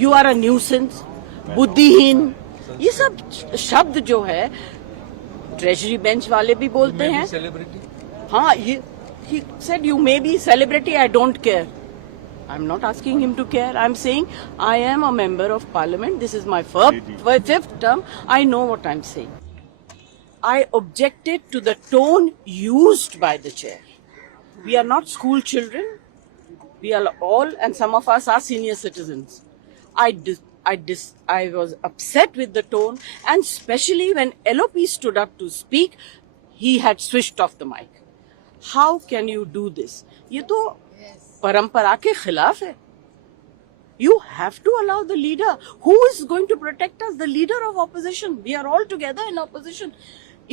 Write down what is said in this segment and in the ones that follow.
You are a nuisance, बुद्धिहीन, ये सब शब्द जो है ट्रेजरी बेंच वाले भी बोलते हैं। हाँ, he said you may be celebrity, I don't care. I'm not asking him to care. I'm saying I am a member of parliament. This is my fifth term. I know what I'm saying. I objected to the tone used by the chair. We are not school children. We are all, and some of us are senior citizens. I was upset with the tone, and especially when LOP stood up to speak, he had switched off the mic. How can you do this? ये तो परंपरा के खिलाफ है. You have to allow the leader. Who is going to protect us? The leader of opposition. We are all together in opposition.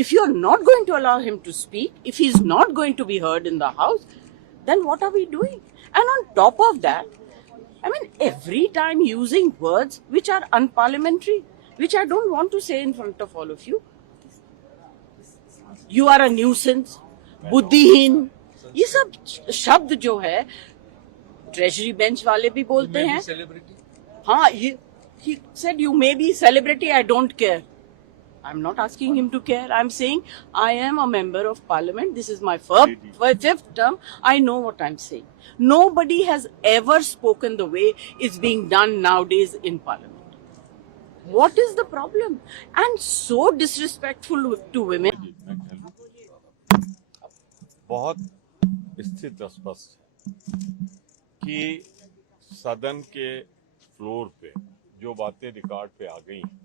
If you are not going to allow him to speak, if he is not going to be heard in the house, then what are we doing? And on top of that, I mean, every time using words which are unparliamentary, which I don't want to say in front of all of you. You are a nuisance, बुद्धिहीन, ये सब शब्द जो है treasury bench वाले भी बोलते हैं। हाँ, he said you may be celebrity, I don't care. I'm not asking him to care. I'm saying I am a member of parliament. This is my fifth term. I know what I'm saying. Nobody has ever spoken the way it's being done nowadays in parliament. What is the problem? And so disrespectful to women. बहुत स्थित स्पष्ट कि सदन के floor पे जो बातें record पे आ गई हैं,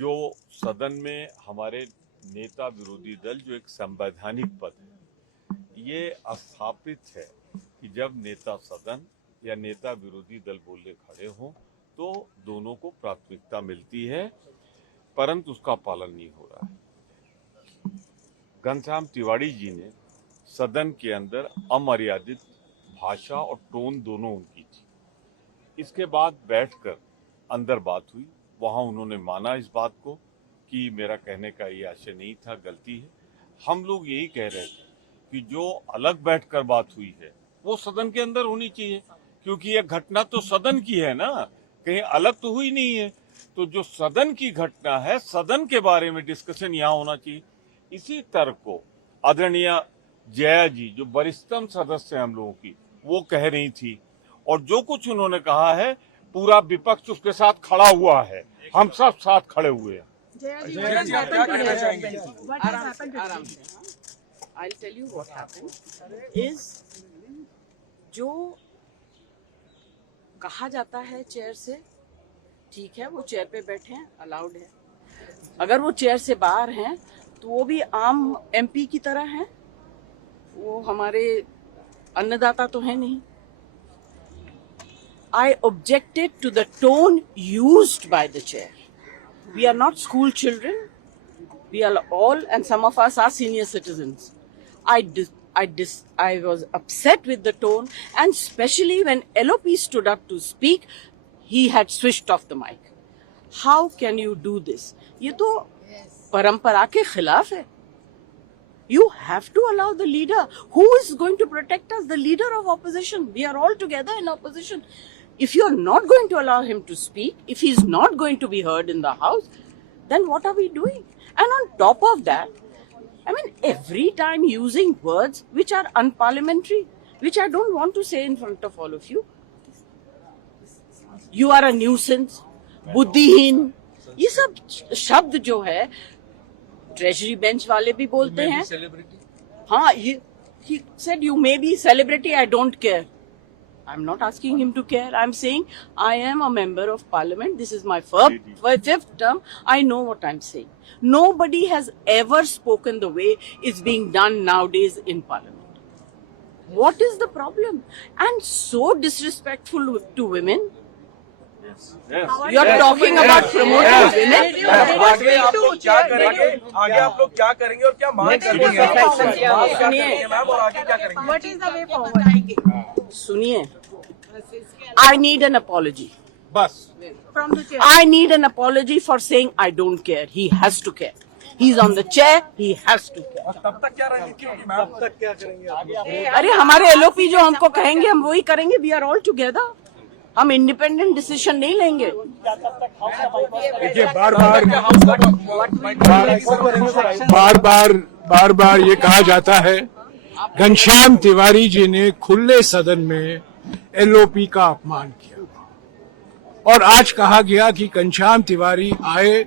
जो सदन में हमारे नेता विरोधी दल जो एक संवैधानिक पद है, ये स्थापित है कि जब नेता सदन या नेता विरोधी दल बोलने खड़े हों तो दोनों को प्राथमिकता मिलती है, परंतु उसका पालन नहीं हो रहा है। घनश्याम तिवारी जी ने सदन के अंदर अमर्यादित भाषा और टोन दोनों उनकी थी। इसके बाद बैठकर अंदर बात हुई, वहां उन्होंने माना इस बात को कि मेरा कहने का ये आशय नहीं था, गलती है। हम लोग यही कह रहे थे कि जो अलग बैठकर बात हुई है वो सदन के अंदर होनी चाहिए, क्योंकि यह घटना तो सदन की है ना, कहीं अलग तो हुई नहीं है। तो जो सदन की घटना है, सदन के बारे में डिस्कशन यहाँ होना चाहिए। इसी तर्क को आदरणीय जया जी जो वरिष्ठतम सदस्य है हम लोगों की, वो कह रही थी, और जो कुछ उन्होंने कहा है पूरा विपक्ष उसके साथ खड़ा हुआ है, हम सब साथ खड़े हुए हैं। I'll tell you what happened is, जो कहा जाता है चेयर से, ठीक है, वो चेयर पे बैठे हैं, अलाउड है। अगर वो चेयर से बाहर हैं तो वो भी आम एमपी की तरह हैं, वो हमारे अन्नदाता तो है नहीं। I objected to the tone used by the chair. We are not school children. We are all, and some of us are senior citizens. I was upset with the tone, and especially when LOP stood up to speak, he had switched off the mic. How can you do this? ये तो परंपरा के खिलाफ है. You have to allow the leader. Who is going to protect us? The leader of opposition. We are all together in opposition. If you are not going to allow him to speak, if he is not going to be heard in the house, then what are we doing? And on top of that, I mean, every time using words which are unparliamentary, which I don't want to say in front of all of you. You are a nuisance, बुद्धिहीन, ये सब शब्द जो है treasury bench वाले भी बोलते हैं। हाँ, he said you may be celebrity, I don't care. I'm not asking him to care. I'm saying I am a member of parliament. This is my fifth term. I know what I'm saying. Nobody has ever spoken the way it's being done nowadays in parliament. What is the problem? And so disrespectful to women. Yes. You're talking about promoting women. आगे आप लोग क्या करेंगे? आगे आप लोग क्या करेंगे और क्या मांग करेंगे? सुनिए, मैम, और आगे क्या करेंगे? What is the way forward? सुनिए, I need an apology. बस From the chair. I need an apology for saying I don't care. He has to care. He's on the chair. He has to care. तब तक क्या रणनीति होगी ma'am? तब तक क्या करेंगे? अरे हमारे LOP जो हमको कहेंगे हम वही करेंगे. We are all together. हम इंडिपेंडेंट डिसीजन नहीं लेंगे। देखिए बार बार ये कहा जाता है घनश्याम तिवारी जी ने खुले सदन में एलओपी का अपमान किया और आज कहा गया कि घनश्याम तिवारी आए,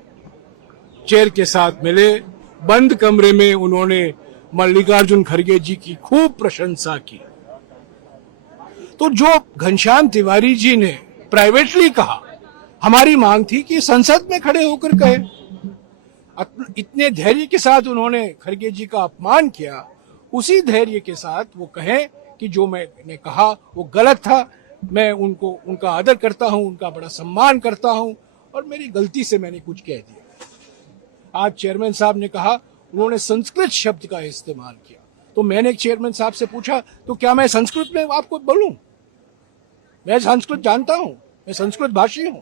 चेयर के साथ मिले, बंद कमरे में उन्होंने मल्लिकार्जुन खड़गे जी की खूब प्रशंसा की। तो जो घनश्याम तिवारी जी ने प्राइवेटली कहा, हमारी मांग थी कि संसद में खड़े होकर कहे। इतने धैर्य के साथ उन्होंने खड़गे जी का अपमान किया, उसी धैर्य के साथ वो कहें कि जो मैंने कहा वो गलत था, मैं उनका आदर करता हूं, उनका बड़ा सम्मान करता हूं और मेरी गलती से मैंने कुछ कह दिया। आज चेयरमैन साहब ने कहा उन्होंने संस्कृत शब्द का इस्तेमाल किया, तो मैंने चेयरमैन साहब से पूछा तो क्या मैं संस्कृत में आपको बोलूं? मैं संस्कृत जानता हूं, मैं संस्कृत भाषी हूं।